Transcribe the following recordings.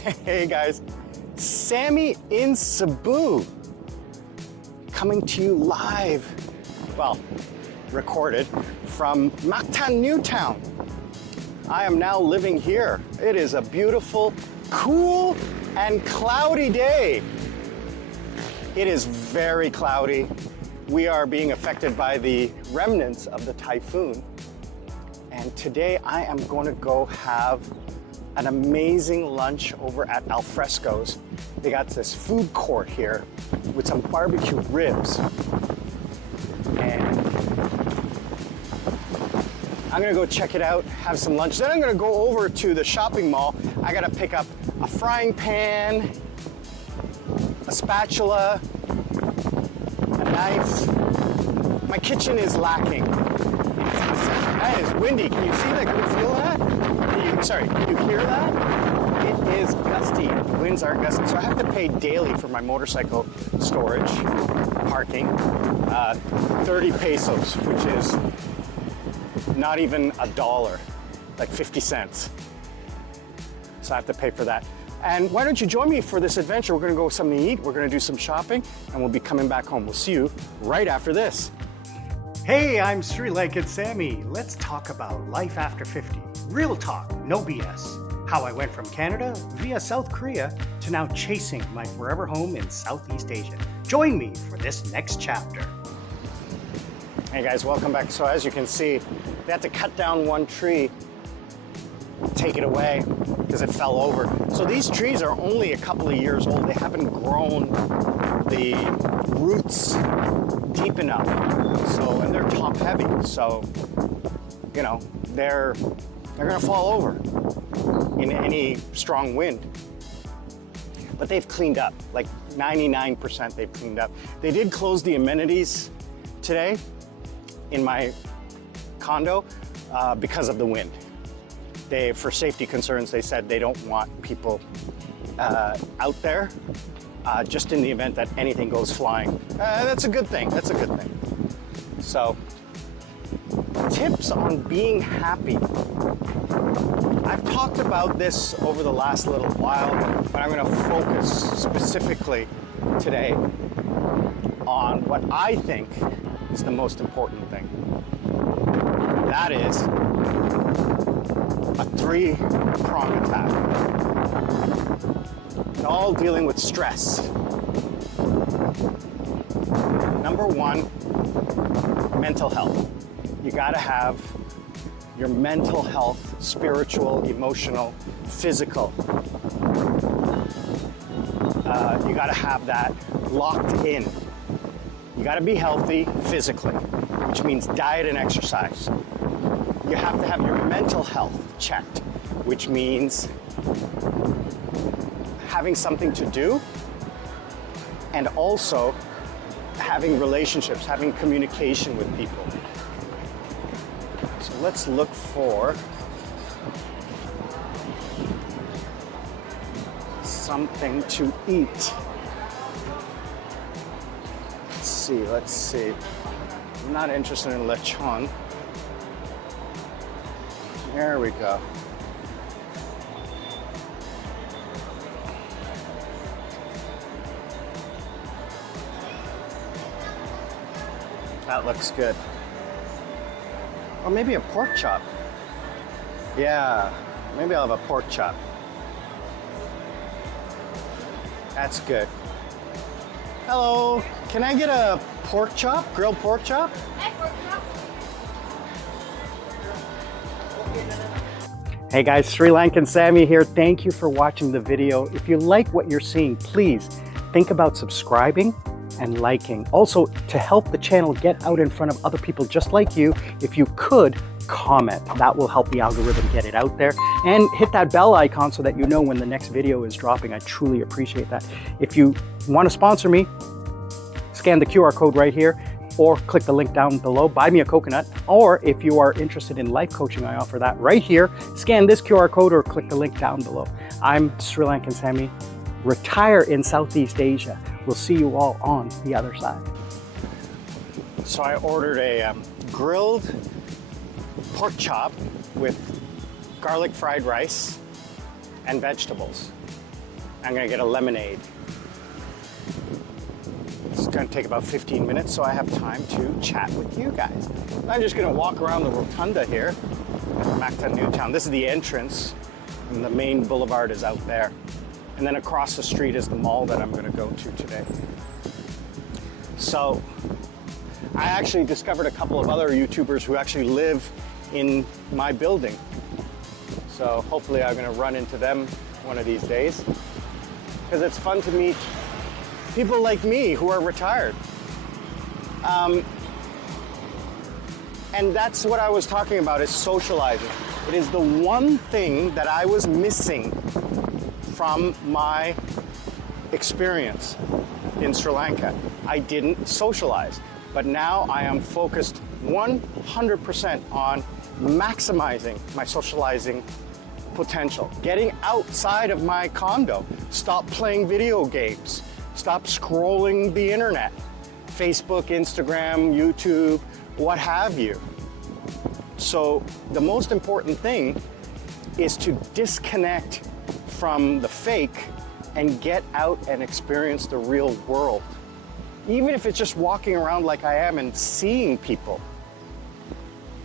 Hey guys, Sammy in Cebu, coming to you live, well, recorded from Mactan Newtown. I am now living here. It is a beautiful, cool, and cloudy day. It is very cloudy. We are being affected by the remnants of the typhoon. And today I am going to go have an amazing lunch over at Alfresco's. They got this food court here with some barbecue ribs. And I'm gonna go check it out, have some lunch. Then I'm gonna go over to the shopping mall. I gotta pick up a frying pan, a spatula, a knife. My kitchen is lacking. That is windy. Can you see that? Can you feel that? Can you hear that? It is gusty. The winds are gusty. So I have to pay daily for my motorcycle storage, parking, 30 pesos, which is not even $1, like 50 cents. So I have to pay for that. And why don't you join me for this adventure? We're gonna go something to eat, we're gonna do some shopping, and we'll be coming back home. We'll see you right after this. Hey, I'm Sri Lankan Sammy. Let's talk about life after 50. Real talk, no BS. How I went from Canada via South Korea to now chasing my forever home in Southeast Asia. Join me for this next chapter. Hey guys, welcome back. So as you can see, they had to cut down one tree, take it away because it fell over. So these trees are only a couple of years old. They haven't grown the roots deep enough. So, and they're top heavy. So, you know, they're gonna fall over in any strong wind. But they've cleaned up, like 99% they've cleaned up. They did close the amenities today in my condo because of the wind. For safety concerns, they said they don't want people out there just in the event that anything goes flying. That's a good thing, that's a good thing. So, tips on being happy. I've talked about this over the last little while, but I'm gonna focus specifically today on what I think is the most important thing. That is a three-prong attack. It's all dealing with stress. Number one, mental health. You gotta have your mental health, spiritual, emotional, physical. You gotta have that locked in. You gotta be healthy physically, which means diet and exercise. You have to have your mental health checked, which means having something to do and also having relationships, having communication with people. So let's look for something to eat. Let's see. I'm not interested in lechon. There we go. That looks good. Or maybe a pork chop. Yeah, maybe I'll have a pork chop. That's good. Hello, can I get a pork chop, grilled pork chop? Hey guys, Sri Lankan Sammy here. Thank you for watching the video. If you like what you're seeing, please think about subscribing and liking. Also, to help the channel get out in front of other people just like you, if you could comment, that will help the algorithm get it out there. And hit that bell icon so that you know when the next video is dropping. I truly appreciate that. If you want to sponsor me, scan the QR code right here or click the link down below, buy me a coconut. Or if you are interested in life coaching, I offer that right here. Scan this QR code or click the link down below. I'm Sri Lankan Sammy. Retire in Southeast Asia. We'll see you all on the other side. So I ordered a grilled pork chop with garlic fried rice and vegetables. I'm gonna get a lemonade. It's gonna take about 15 minutes, so I have time to chat with you guys. I'm just gonna walk around the rotunda here at Mactan Newtown. This is the entrance, and the main boulevard is out there. And then across the street is the mall that I'm gonna go to today. So, I actually discovered a couple of other YouTubers who actually live in my building. So hopefully I'm gonna run into them one of these days. Because it's fun to meet people like me who are retired. And that's what I was talking about, is socializing. It is the one thing that I was missing from my experience in Sri Lanka. I didn't socialize, but now I am focused 100% on maximizing my socializing potential, getting outside of my condo, stop playing video games, stop scrolling the internet, Facebook, Instagram, YouTube, what have you. So the most important thing is to disconnect from the fake and get out and experience the real world. Even if it's just walking around like I am and seeing people.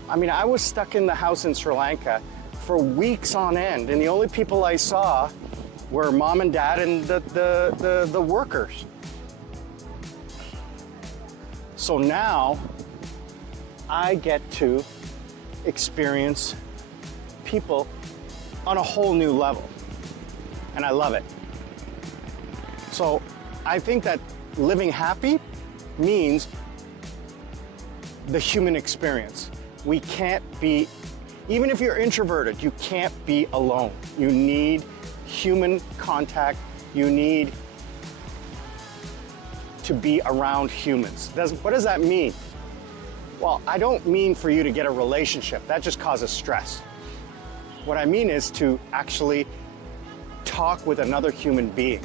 I mean, I was stuck in the house in Sri Lanka for weeks on end, and the only people I saw were mom and dad and the workers. So now I get to experience people on a whole new level, and I love it. So I think that living happy means the human experience. We can't be, even if you're introverted, you can't be alone. You need human contact. You need to be around humans. What does that mean? Well, I don't mean for you to get a relationship. That just causes stress. What I mean is to actually talk with another human being.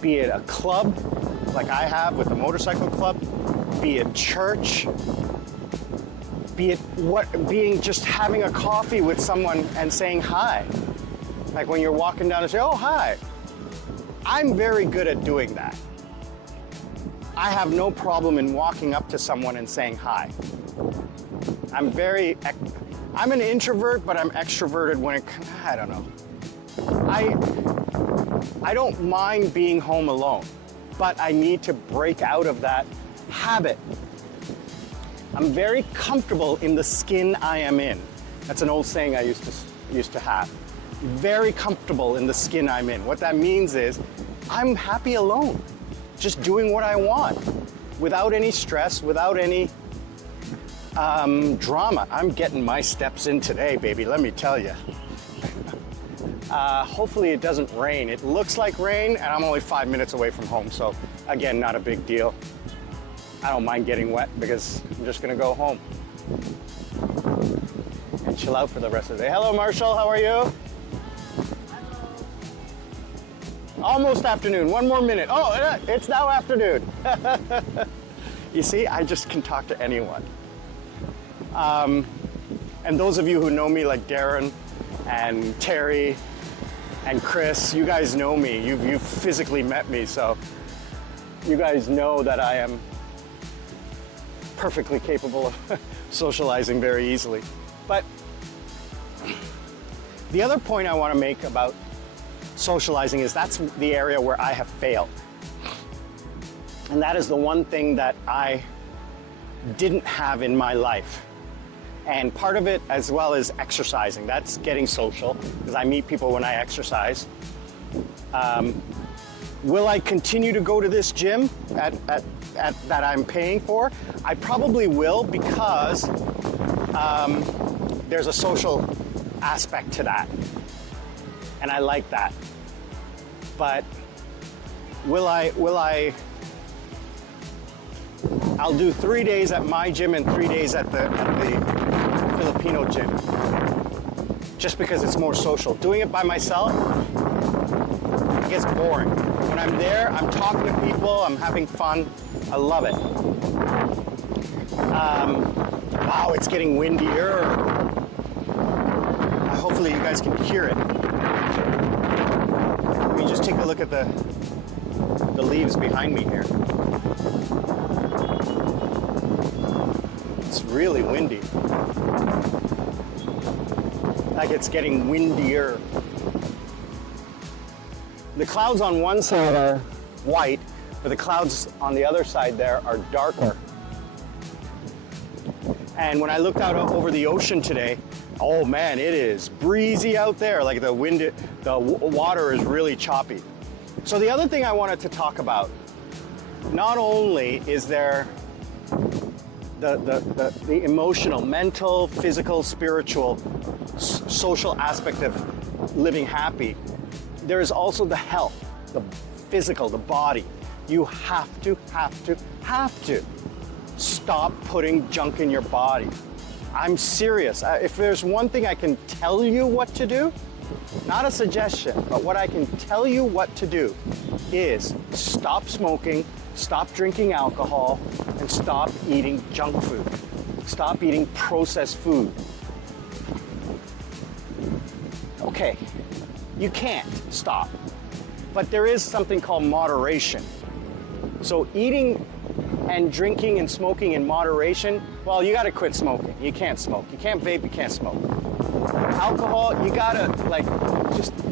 Be it a club, like I have with the motorcycle club, be it church, be it being just having a coffee with someone and saying hi. Like when you're walking down and say, oh, hi. I'm very good at doing that. I have no problem in walking up to someone and saying hi. I'm an introvert, but I'm extroverted when I don't know. I don't mind being home alone, but I need to break out of that habit. I'm very comfortable in the skin I am in. That's an old saying I used to have. Very comfortable in the skin I'm in. What that means is I'm happy alone, just doing what I want, without any stress, without any drama. I'm getting my steps in today, baby, let me tell you. Hopefully it doesn't rain. It looks like rain, and I'm only 5 minutes away from home, so again, not a big deal. I don't mind getting wet because I'm just gonna go home and chill out for the rest of the day. Hello, Marshall, how are you? Almost afternoon, 1 more minute. Oh, it's now afternoon. You see, I just can talk to anyone. And those of you who know me, like Darren and Terry and Chris, you guys know me. You've physically met me, so you guys know that I am perfectly capable of socializing very easily. But the other point I want to make about socializing is that's the area where I have failed. And that is the one thing that I didn't have in my life. And part of it as well is exercising. That's getting social, because I meet people when I exercise. Will I continue to go to this gym that I'm paying for? I probably will, because there's a social aspect to that. And I like that. But I'll do 3 days at my gym and 3 days at the Filipino gym, just because it's more social. Doing it by myself, it gets boring. When I'm there, I'm talking to people, I'm having fun, I love it. Wow, it's getting windier. Hopefully you guys can hear it. I mean, just take a look at the leaves behind me here. It's really windy. Like it's getting windier. The clouds on one side are white, but the clouds on the other side there are darker. And when I looked out over the ocean today, oh man, it is breezy out there. Like the water is really choppy. So the other thing I wanted to talk about, not only is there the emotional, mental, physical, spiritual, social aspect of living happy, there is also the health, the physical, the body. You have to stop putting junk in your body. I'm serious. If there's one thing I can tell you what to do, not a suggestion, but what I can tell you what to do is stop smoking, stop drinking alcohol, and stop eating junk food. Stop eating processed food. Okay, you can't stop, but there is something called moderation. So eating and drinking and smoking in moderation, well, you gotta quit smoking. You can't smoke. You can't vape, you can't smoke. Alcohol, you gotta, like,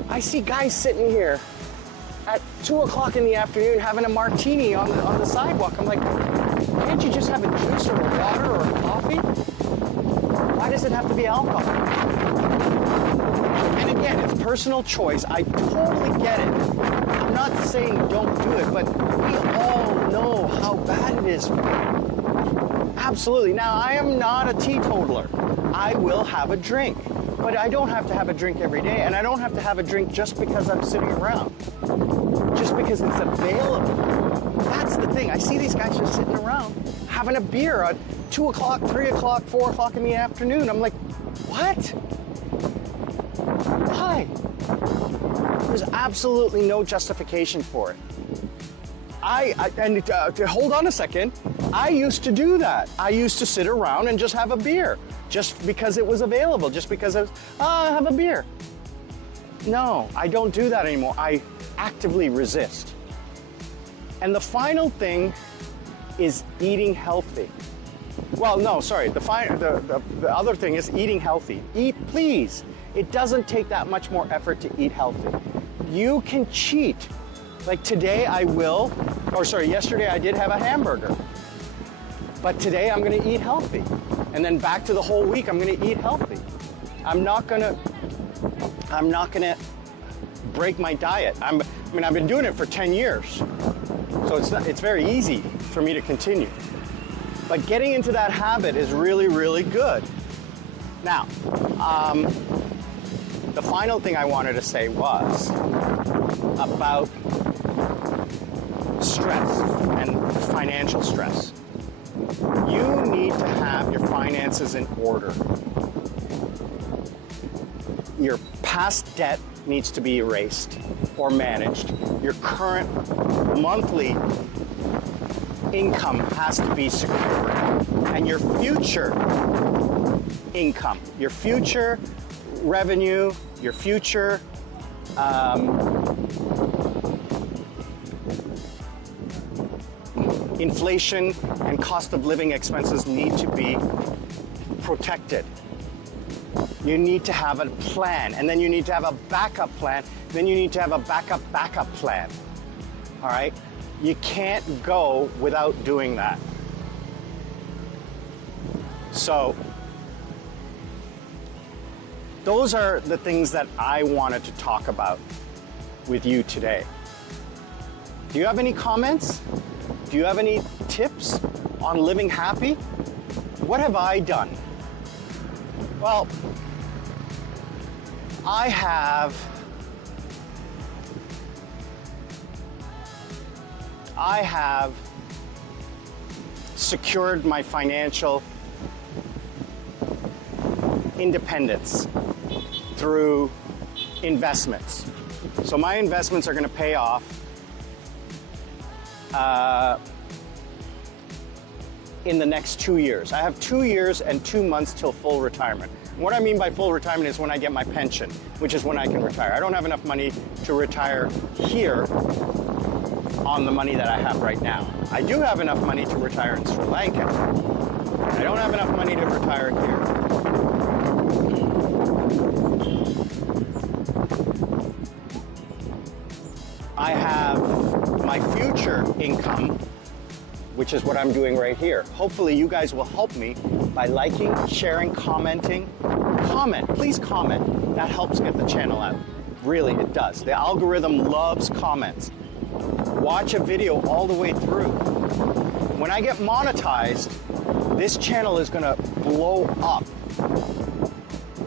I see guys sitting here at 2 o'clock in the afternoon having a martini on the sidewalk. I'm like, can't you just have a juice or a water or a coffee? Why does it have to be alcohol? And again, it's personal choice. I totally get it. I'm not saying don't do it, but we all know how bad it is for you. Absolutely. Now, I am not a teetotaler. I will have a drink, but I don't have to have a drink every day, and I don't have to have a drink just because I'm sitting around, just because it's available. That's the thing. I see these guys just sitting around having a beer at 2 o'clock, 3 o'clock, 4 o'clock in the afternoon. I'm like, what? Why? There's absolutely no justification for it. Hold on a second. I used to do that. I used to sit around and just have a beer, just because it was available, just because I have a beer. No, I don't do that anymore. I actively resist. And the final thing is eating healthy. Well, no, sorry. The other thing is eating healthy. Eat, please. It doesn't take that much more effort to eat healthy. You can cheat. Like today yesterday I did have a hamburger. But today I'm gonna eat healthy. And then back to the whole week, I'm gonna eat healthy. I'm not gonna break my diet. I've been doing it for 10 years. So it's very easy for me to continue. But getting into that habit is really, really good. Now, the final thing I wanted to say was about stress and financial stress. You need to have your finances in order. Your past debt needs to be erased or managed. Your current monthly income has to be secure. And your future income, your future revenue, your future inflation and cost of living expenses need to be protected. You need to have a plan, and then you need to have a backup plan, then you need to have a backup plan. All right? You can't go without doing that. So, those are the things that I wanted to talk about with you today. Do you have any comments? Do you have any tips on living happy? What have I done? Well, I have secured my financial independence through investments. So my investments are going to pay off in the next 2 years. I have 2 years and 2 months till full retirement. What I mean by full retirement is when I get my pension, which is when I can retire. I don't have enough money to retire here on the money that I have right now. I do have enough money to retire in Sri Lanka. I don't have enough money to retire here. I have my future income, which is what I'm doing right here. Hopefully you guys will help me by liking, sharing, commenting. Comment, please comment. That helps get the channel out. Really, it does. The algorithm loves comments. Watch a video all the way through. When I get monetized, this channel is gonna blow up.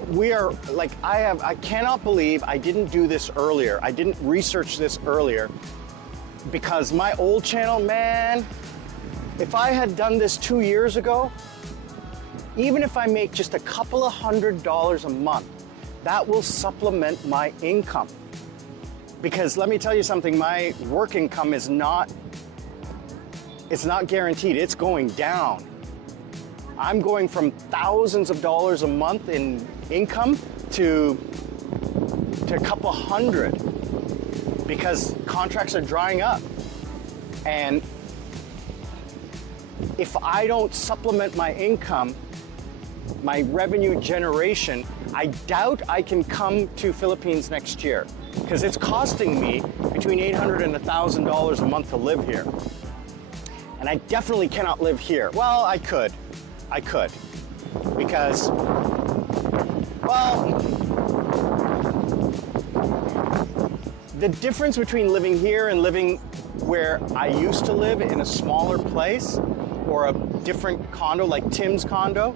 We are, like, I cannot believe I didn't do this earlier. I didn't research this earlier because my old channel, man, if I had done this 2 years ago, even if I make just a couple of $100 a month, that will supplement my income. Because let me tell you something, my work income is not, it's not guaranteed, it's going down. I'm going from thousands of dollars a month in income to a couple hundred because contracts are drying up. And if I don't supplement my income, my revenue generation, I doubt I can come to Philippines next year because it's costing me between $800 and $1,000 a month to live here. And I definitely cannot live here. Well, I could because, well, the difference between living here and living where I used to live in a smaller place or a different condo like Tim's condo,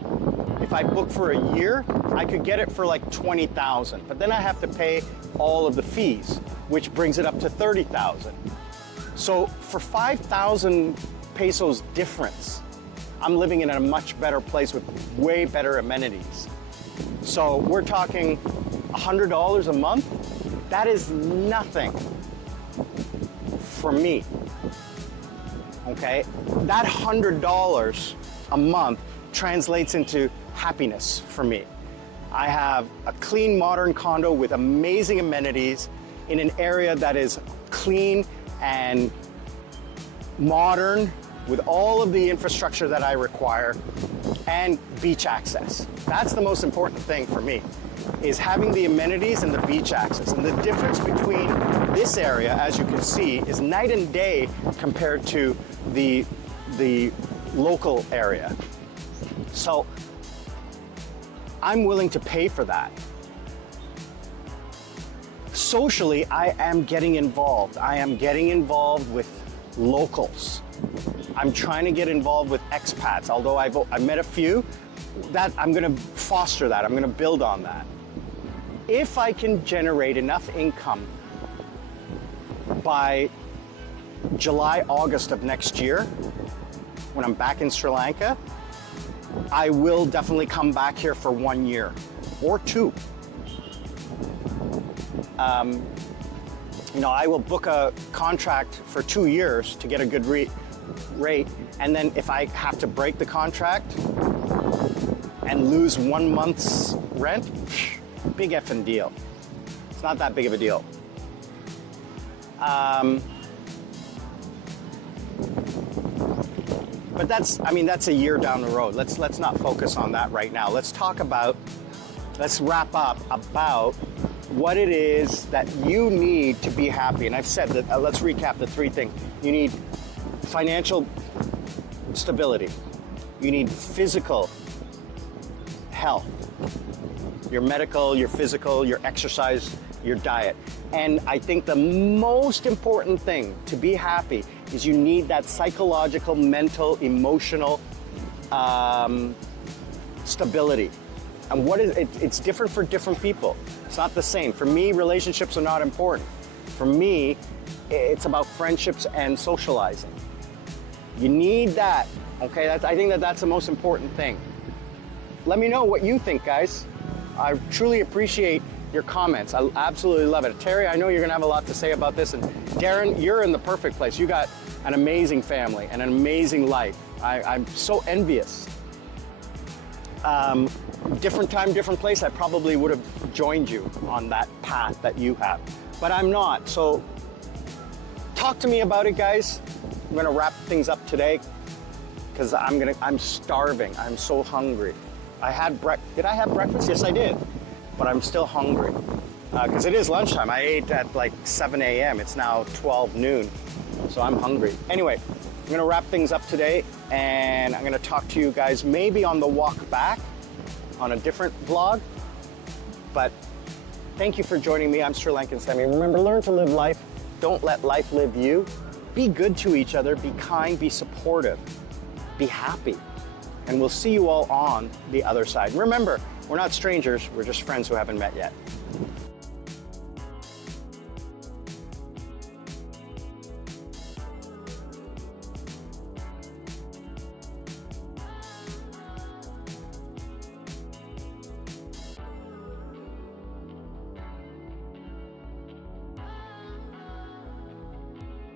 if I book for a year, I could get it for like $20,000, but then I have to pay all of the fees, which brings it up to $30,000. So for 5,000 pesos difference, I'm living in a much better place with way better amenities. So we're talking $100 a month. That is nothing for me, okay? That $100 a month translates into happiness for me. I have a clean, modern condo with amazing amenities in an area that is clean and modern with all of the infrastructure that I require and beach access. That's the most important thing for me, is having the amenities and the beach access. And the difference between this area, as you can see, is night and day compared to the local area. So I'm willing to pay for that. Socially, I am getting involved. I am getting involved with locals. I'm trying to get involved with expats, although I met a few. That I'm gonna foster that, I'm gonna build on that. If I can generate enough income by July, August of next year, when I'm back in Sri Lanka, I will definitely come back here for 1 year or 2. You know, I will book a contract for 2 years to get a good rate, and then if I have to break the contract and lose 1 month's rent, big effing deal. It's not that big of a deal. But that's a year down the road. Let's not focus on that right now. Let's wrap up about what it is that you need to be happy. And I've said that, let's recap the 3 things. You need financial stability. You need physical health. Your medical, your physical, your exercise, your diet. And I think the most important thing to be happy is you need that psychological, mental, emotional stability. And what is it's different for different people. It's not the same. For me, relationships are not important. For me, it's about friendships and socializing. You need that, okay? I think that's the most important thing. Let me know what you think, guys. I truly appreciate your comments. I absolutely love it. Terry, I know you're gonna have a lot to say about this, and Darren, you're in the perfect place. You got an amazing family and an amazing life. I'm so envious. Different time, different place, I probably would have joined you on that path that you have. But I'm not. So talk to me about it, guys. I'm gonna wrap things up today because I'm starving. I'm so hungry. Did I have breakfast? Yes, I did. But I'm still hungry because it is lunchtime. I ate at like 7 a.m. It's now 12 noon. So I'm hungry. Anyway, I'm gonna wrap things up today and I'm gonna talk to you guys maybe on the walk back on a different vlog. But thank you for joining me. I'm Sri Lankan Sammi. Remember, learn to live life. Don't let life live you. Be good to each other, be kind, be supportive, be happy. And we'll see you all on the other side. Remember, we're not strangers, we're just friends who haven't met yet.